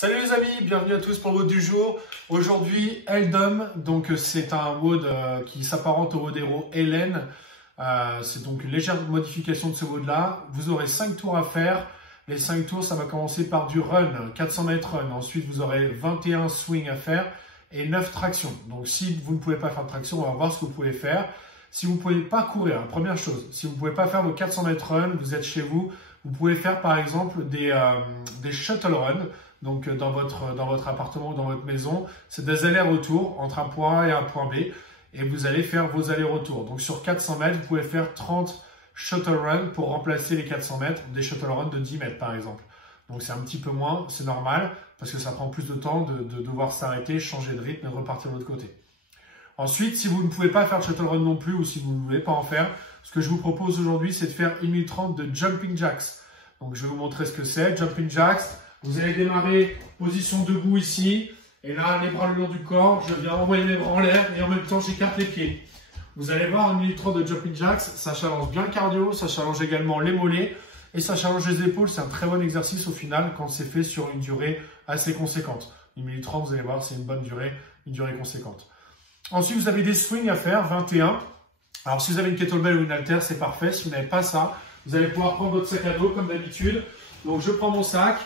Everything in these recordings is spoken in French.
Salut les amis, bienvenue à tous pour le WOD du jour. Aujourd'hui, Eldom, donc c'est un WOD qui s'apparente au WOD Hero Helen. C'est donc une légère modification de ce WOD là. Vous aurez 5 tours à faire. Les 5 tours, ça va commencer par du run, 400 mètres run. Ensuite, vous aurez 21 swings à faire et 9 tractions. Donc si vous ne pouvez pas faire de traction, on va voir ce que vous pouvez faire. Si vous ne pouvez pas courir, première chose, si vous ne pouvez pas faire vos 400 mètres run, vous êtes chez vous, vous pouvez faire par exemple des shuttle run. Donc dans votre appartement ou dans votre maison, c'est des allers-retours entre un point A et un point B et vous allez faire vos allers-retours. Donc sur 400 mètres, vous pouvez faire 30 shuttle runs pour remplacer les 400 mètres, des shuttle runs de 10 mètres par exemple. Donc c'est un petit peu moins, c'est normal parce que ça prend plus de temps de devoir s'arrêter, changer de rythme et repartir de l'autre côté. Ensuite, si vous ne pouvez pas faire de shuttle run non plus ou si vous ne voulez pas en faire, ce que je vous propose aujourd'hui, c'est de faire 1 minute 30 de jumping jacks. Donc je vais vous montrer ce que c'est, jumping jacks. Vous allez démarrer position debout ici, et là, les bras le long du corps, je viens envoyer mes bras en l'air, et en même temps, j'écarte les pieds. Vous allez voir, 1 minute 30 de jumping jacks, ça challenge bien le cardio, ça challenge également les mollets, et ça challenge les épaules. C'est un très bon exercice au final, quand c'est fait sur une durée assez conséquente. 1 minute 30, vous allez voir, c'est une bonne durée, une durée conséquente. Ensuite, vous avez des swings à faire, 21. Alors, si vous avez une kettlebell ou une haltère, c'est parfait. Si vous n'avez pas ça, vous allez pouvoir prendre votre sac à dos, comme d'habitude. Donc, je prends mon sac.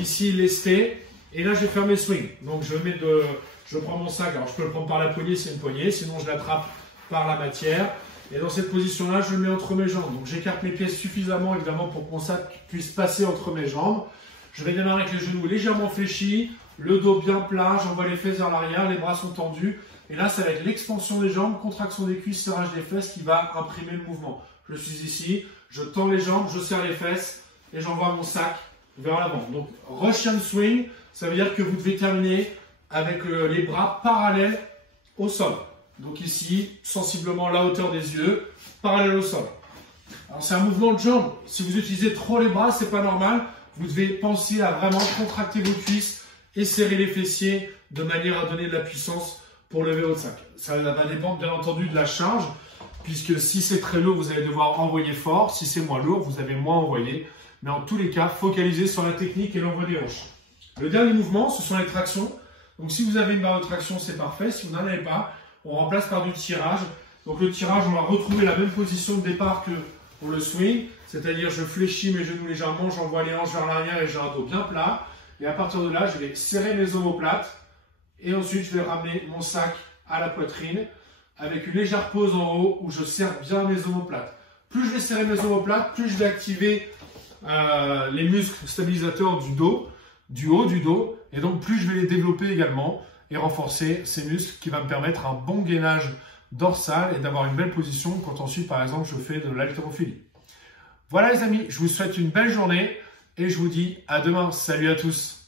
Ici, lesté, et là, je vais faire mes swings. Donc, je prends mon sac. Alors, je peux le prendre par la poignée, c'est une poignée. Sinon, je l'attrape par la matière. Et dans cette position-là, je le mets entre mes jambes. Donc, j'écarte mes pieds suffisamment, évidemment, pour que mon sac puisse passer entre mes jambes. Je vais démarrer avec les genoux légèrement fléchis, le dos bien plat, j'envoie les fesses vers l'arrière, les bras sont tendus. Et là, ça va être l'expansion des jambes, contraction des cuisses, serrage des fesses qui va imprimer le mouvement. Je suis ici, je tends les jambes, je serre les fesses et j'envoie mon sac vers l'avant. Donc, Russian swing, ça veut dire que vous devez terminer avec les bras parallèles au sol. Donc ici, sensiblement à la hauteur des yeux, parallèle au sol. Alors, c'est un mouvement de jambes. Si vous utilisez trop les bras, c'est pas normal. Vous devez penser à vraiment contracter vos cuisses et serrer les fessiers de manière à donner de la puissance pour lever votre sac. Ça va dépendre bien entendu de la charge, puisque si c'est très lourd, vous allez devoir envoyer fort. Si c'est moins lourd, vous avez moins envoyé. Mais en tous les cas, focalisez sur la technique et l'envoi des hanches. Le dernier mouvement, ce sont les tractions. Donc si vous avez une barre de traction, c'est parfait. Si vous n'en avez pas, on remplace par du tirage. Donc le tirage, on va retrouver la même position de départ que pour le swing. C'est-à-dire, je fléchis mes genoux légèrement, j'envoie les hanches vers l'arrière et j'ai un dos bien plat. Et à partir de là, je vais serrer mes omoplates. Et ensuite, je vais ramener mon sac à la poitrine avec une légère pause en haut où je serre bien mes omoplates. Plus je vais serrer mes omoplates, plus je vais activer les muscles stabilisateurs du dos, du haut du dos, et donc plus je vais les développer également et renforcer ces muscles qui va me permettre un bon gainage dorsal et d'avoir une belle position quand ensuite par exemple je fais de l'haltérophilie. Voilà les amis, je vous souhaite une belle journée et je vous dis à demain. Salut à tous.